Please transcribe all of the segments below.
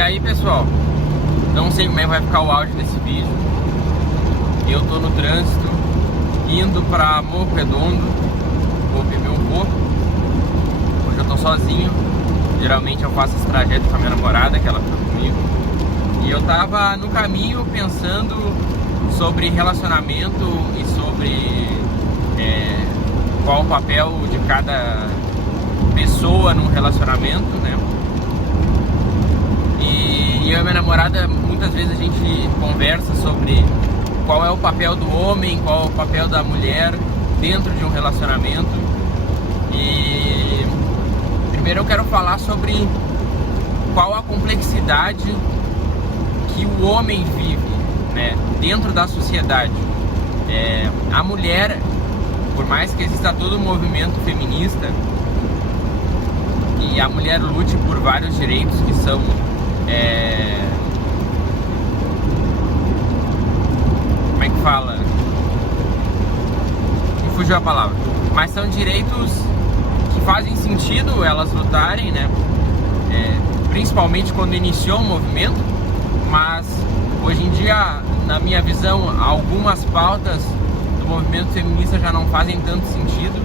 E aí, pessoal, não sei como é que vai ficar o áudio desse vídeo. Eu tô no trânsito, indo pra Morro Redondo. Vou beber um pouco. Hoje eu tô sozinho. Geralmente eu faço esse trajeto com a minha namorada, que ela fica comigo. E eu tava no caminho pensando sobre relacionamento e sobre qual o papel de cada pessoa num relacionamento, né? E eu e minha namorada, muitas vezes a gente conversa sobre qual é o papel do homem, qual é o papel da mulher dentro de um relacionamento. E primeiro eu quero falar sobre qual a complexidade que o homem vive, né, dentro da sociedade. A mulher, por mais que exista todo um movimento feminista e a mulher lute por vários direitos que são como é que fala? Me fugiu a palavra. Mas são direitos que fazem sentido elas lutarem, né? Principalmente quando iniciou o movimento. Mas hoje em dia, na minha visão, algumas pautas do movimento feminista já não fazem tanto sentido.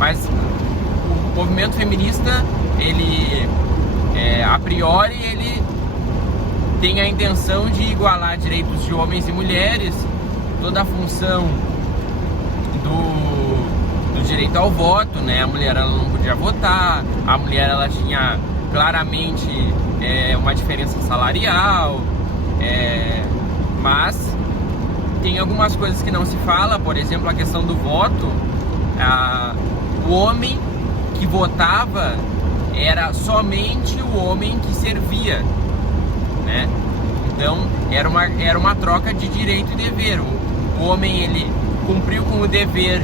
Mas o movimento feminista, ele a priori, ele tem a intenção de igualar direitos de homens e mulheres, toda a função do direito ao voto, né? A mulher, ela não podia votar, a mulher, ela tinha claramente uma diferença salarial, mas tem algumas coisas que não se fala, por exemplo, a questão do voto. O homem que votava era somente o homem que servia, né? Então era uma troca de direito e dever. O homem, ele cumpriu com o dever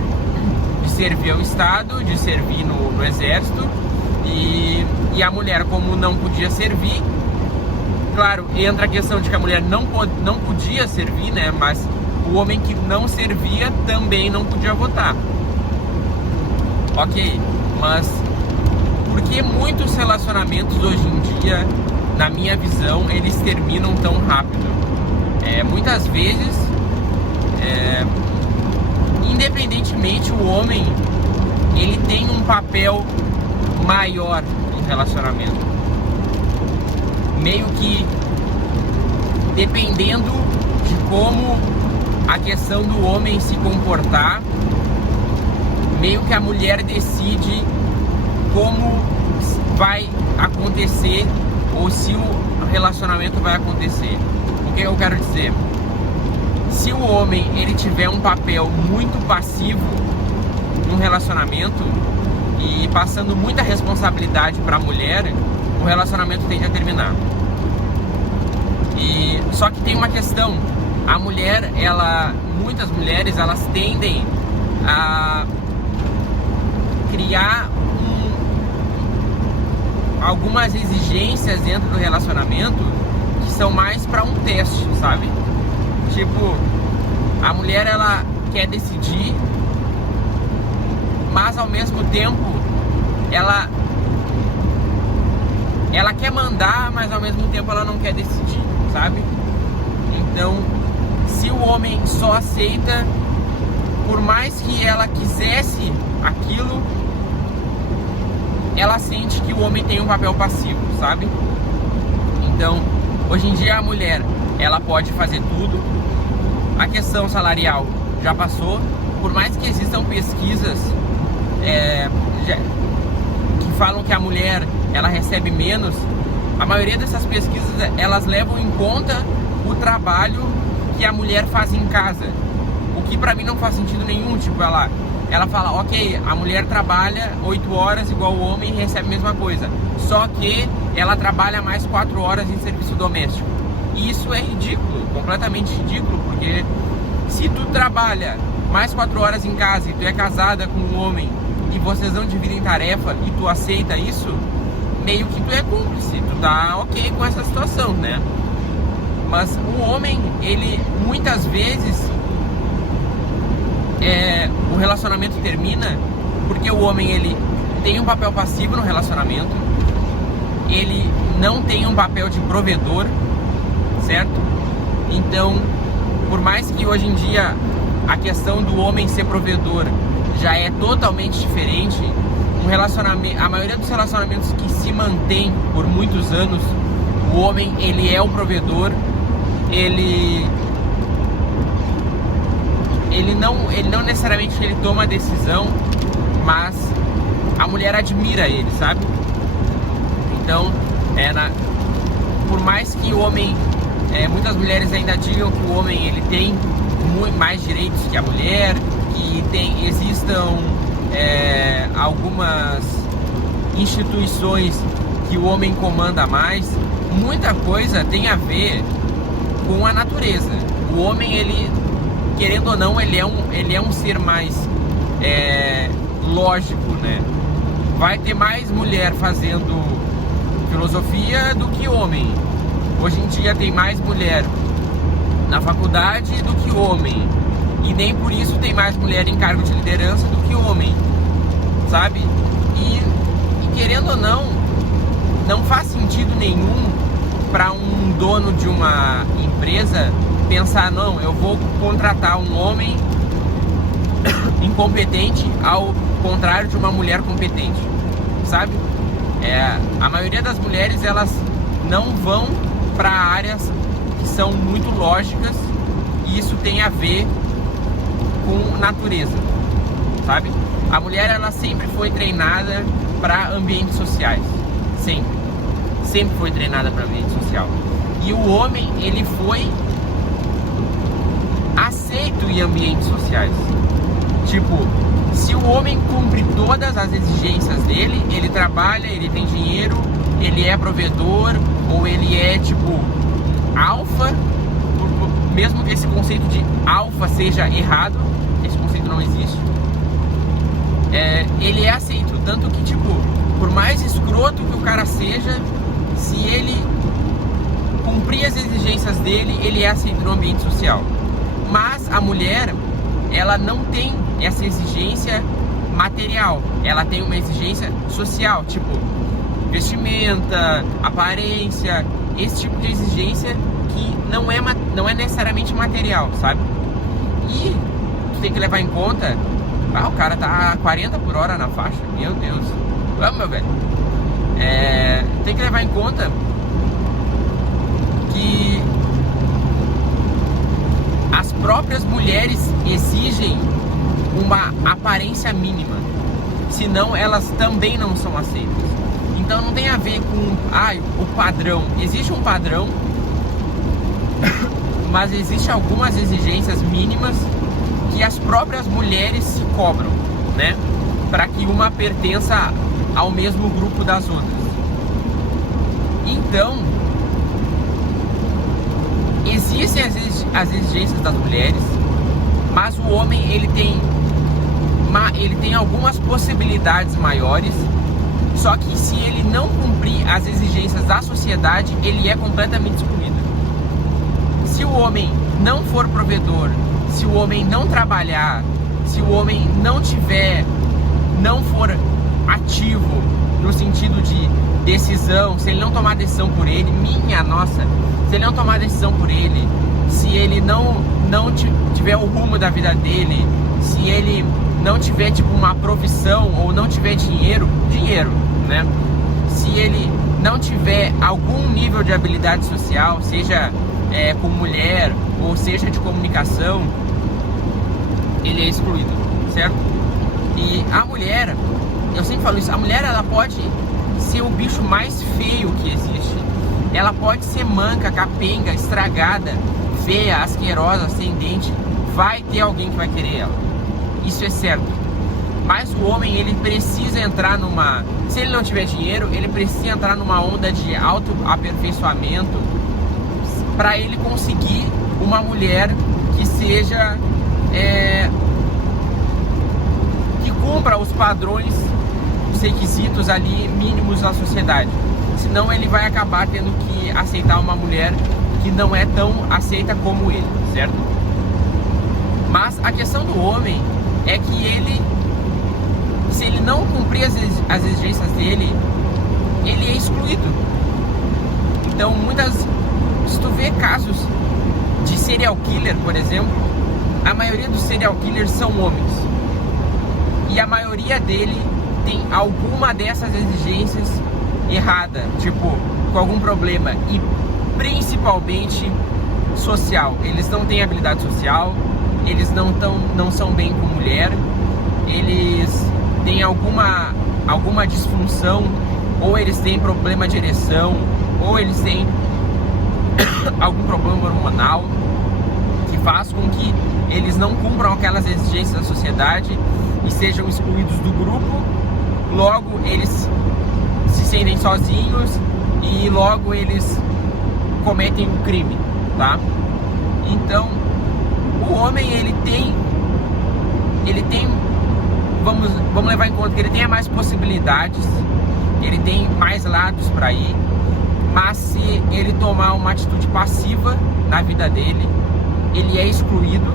de servir ao Estado, de servir no exército, e a mulher, como não podia servir, claro, entra a questão de que a mulher não podia servir, né? Mas o homem que não servia também não podia votar. Ok, mas por que muitos relacionamentos hoje em dia, na minha visão, eles terminam tão rápido? Muitas vezes, independentemente, o homem, ele tem um papel maior no relacionamento. Meio que dependendo de como a questão do homem se comportar, meio que a mulher decide como vai acontecer ou se o relacionamento vai acontecer. O que eu quero dizer? Se o homem, ele tiver um papel muito passivo num relacionamento e passando muita responsabilidade para a mulher, o relacionamento tende a terminar. E só que tem uma questão: a mulher, muitas mulheres, elas tendem a criar algumas exigências dentro do relacionamento que são mais para um teste, sabe? Tipo, a mulher, ela quer decidir, mas ao mesmo tempo ela quer mandar, mas ao mesmo tempo ela não quer decidir, sabe? Então, se o homem só aceita, por mais que ela quisesse aquilo, ela sente que o homem tem um papel passivo, sabe? Então, hoje em dia a mulher, ela pode fazer tudo. A questão salarial já passou. Por mais que existam pesquisas que falam que a mulher, ela recebe menos, a maioria dessas pesquisas, elas levam em conta o trabalho que a mulher faz em casa. O que pra mim não faz sentido nenhum. Tipo, ela fala, ok, a mulher trabalha 8 horas igual o homem e recebe a mesma coisa, só que ela trabalha mais 4 horas em serviço doméstico. E isso é ridículo, completamente ridículo, porque se tu trabalha mais 4 horas em casa e tu é casada com um homem e vocês não dividem tarefa e tu aceita isso, meio que tu é cúmplice, tu tá ok com essa situação, né? Mas o homem, ele muitas vezes o relacionamento termina porque o homem, ele tem um papel passivo no relacionamento, ele não tem um papel de provedor, certo? Então, por mais que hoje em dia a questão do homem ser provedor já é totalmente diferente, um relacionamento, a maioria dos relacionamentos que se mantém por muitos anos, o homem ele é o provedor, ele não necessariamente ele toma a decisão, mas a mulher admira ele, sabe? Então, por mais que o homem, muitas mulheres ainda digam que o homem ele tem muito mais direitos que a mulher, que existam algumas instituições que o homem comanda mais, muita coisa tem a ver com a natureza. O homem, ele, querendo ou não, ele é um ser mais lógico, né? Vai ter mais mulher fazendo filosofia do que homem. Hoje em dia tem mais mulher na faculdade do que homem, e nem por isso tem mais mulher em cargo de liderança do que homem, sabe? E querendo ou não, não faz sentido nenhum para um dono de uma empresa pensar, não, eu vou contratar um homem incompetente ao contrário de uma mulher competente, sabe? A maioria das mulheres, elas não vão para áreas que são muito lógicas, e isso tem a ver com natureza, sabe? A mulher, ela sempre foi treinada para ambientes sociais, sempre foi treinada para ambiente social, e o homem, ele foi aceito em ambientes sociais. Tipo, se o homem cumpre todas as exigências dele, ele trabalha, ele tem dinheiro, ele é provedor, ou ele é tipo alfa, mesmo que esse conceito de alfa seja errado, esse conceito não existe, ele é aceito. Tanto que, tipo, por mais escroto que o cara seja, se ele cumprir as exigências dele, ele é aceito no ambiente social. Mas a mulher, ela não tem essa exigência material, ela tem uma exigência social, tipo vestimenta, aparência, esse tipo de exigência que não é necessariamente material, sabe? E tu tem que levar em conta, o cara tá a 40 por hora na faixa, meu Deus, vamos, meu velho. Tem que levar em conta que as próprias mulheres exigem uma aparência mínima, senão elas também não são aceitas. Então não tem a ver com o padrão. Existe um padrão, mas existem algumas exigências mínimas que as próprias mulheres cobram, né? Para que uma pertença ao mesmo grupo das outras. Então, existem as exigências das mulheres, mas o homem, ele tem algumas possibilidades maiores. Só que se ele não cumprir as exigências da sociedade, ele é completamente excluído. Se o homem não for provedor, se o homem não trabalhar, se o homem não for ativo no sentido de decisão, se ele não tomar decisão por ele, se ele não tomar decisão por ele, se ele não tiver o rumo da vida dele, se ele não tiver tipo uma profissão ou não tiver dinheiro, né? Se ele não tiver algum nível de habilidade social, seja com mulher ou seja de comunicação, ele é excluído, certo? E a mulher, eu sempre falo isso, a mulher, ela pode ser o bicho mais feio que existe, ela pode ser manca, capenga, estragada, feia, asquerosa, sem dente, vai ter alguém que vai querer ela, isso é certo. Mas o homem, ele precisa entrar se ele não tiver dinheiro, ele precisa entrar numa onda de autoaperfeiçoamento para ele conseguir uma mulher que seja que cumpra os padrões, os requisitos ali mínimos da sociedade. Senão ele vai acabar tendo que aceitar uma mulher que não é tão aceita como ele, certo? Mas a questão do homem é que se ele não cumprir as exigências dele, ele é excluído. Então, se tu vê casos de serial killer, por exemplo, a maioria dos serial killers são homens. E a maioria dele tem alguma dessas exigências errada, tipo, com algum problema. E principalmente social. Eles não têm habilidade social, eles não são bem com mulher, eles têm alguma disfunção, ou eles têm problema de ereção, ou eles têm algum problema hormonal que faz com que eles não cumpram aquelas exigências da sociedade e sejam excluídos do grupo. Logo eles se sentem sozinhos e logo eles cometem um crime, tá? Então o homem ele tem vamos levar em conta que ele tem mais possibilidades, ele tem mais lados para ir, mas se ele tomar uma atitude passiva na vida dele, ele é excluído,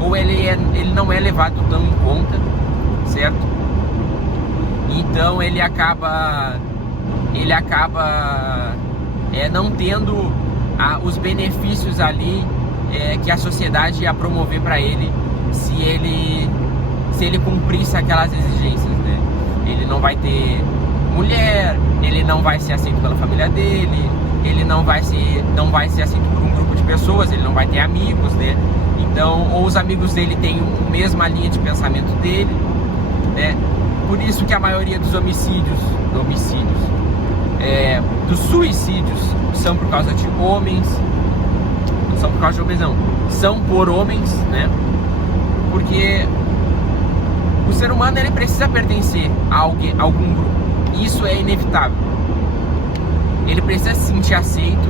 ou ele não é levado tão em conta, certo? Então ele acaba não tendo os benefícios ali que a sociedade ia promover para ele se ele cumprisse aquelas exigências, né? Ele não vai ter mulher, ele não vai ser aceito pela família dele, ele não vai ser aceito por um grupo de pessoas, ele não vai ter amigos, né? Então, ou os amigos dele têm a mesma linha de pensamento dele, né? Por isso que a maioria dos dos suicídios são por causa de homens, não são por causa de homens não, são por homens, né? Porque o ser humano ele precisa pertencer a algum grupo, isso é inevitável. Ele precisa se sentir aceito,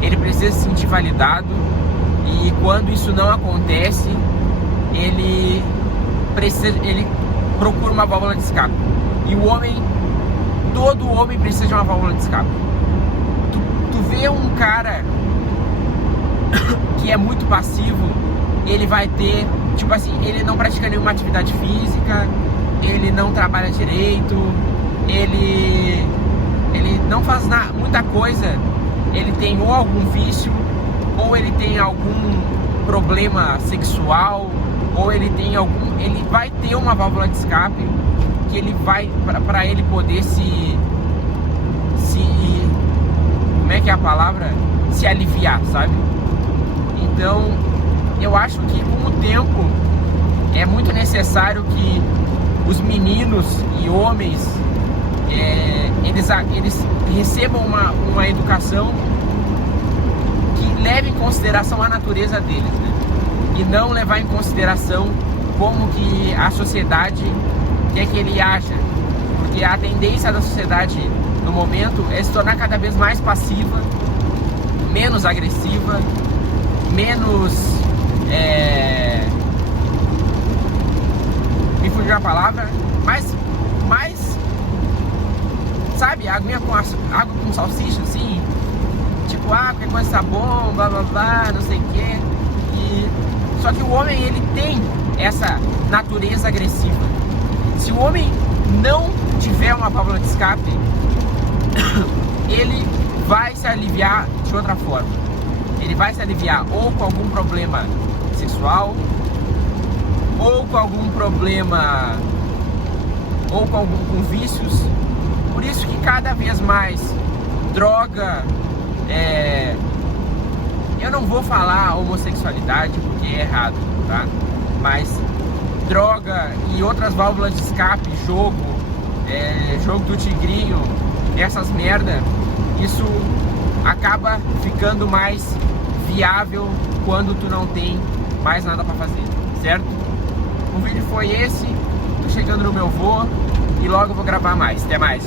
ele precisa se sentir validado, e quando isso não acontece, ele procura uma válvula de escape. E todo homem precisa de uma válvula de escape. Tu vê um cara que é muito passivo, ele vai ter, tipo assim, ele não pratica nenhuma atividade física, ele não trabalha direito, ele não faz muita coisa, ele tem ou algum vício, ou ele tem algum problema sexual, ou ele vai ter uma válvula de escape que ele vai, para ele poder como é que é a palavra? Se aliviar, sabe? Então, eu acho que com o tempo é muito necessário que os meninos e homens eles recebam uma educação que leve em consideração a natureza deles, né? E não levar em consideração como que a sociedade quer que ele haja, porque a tendência da sociedade no momento é se tornar cada vez mais passiva, menos agressiva, menos me fugiu a palavra, mais sabe, água com salsicha, assim, tipo, qualquer coisa tá bom, blá blá blá, não sei o que. Só que o homem ele tem essa natureza agressiva. Se o homem não tiver uma válvula de escape, ele vai se aliviar de outra forma. Ele vai se aliviar ou com algum problema sexual, ou com algum problema, ou com vícios. Por isso que cada vez mais droga, eu não vou falar homossexualidade porque é errado, tá? Mas droga e outras válvulas de escape, jogo do tigrinho, essas merda, isso acaba ficando mais viável quando tu não tem mais nada pra fazer, certo? O vídeo foi esse, tô chegando no meu voo e logo eu vou gravar mais. Até mais!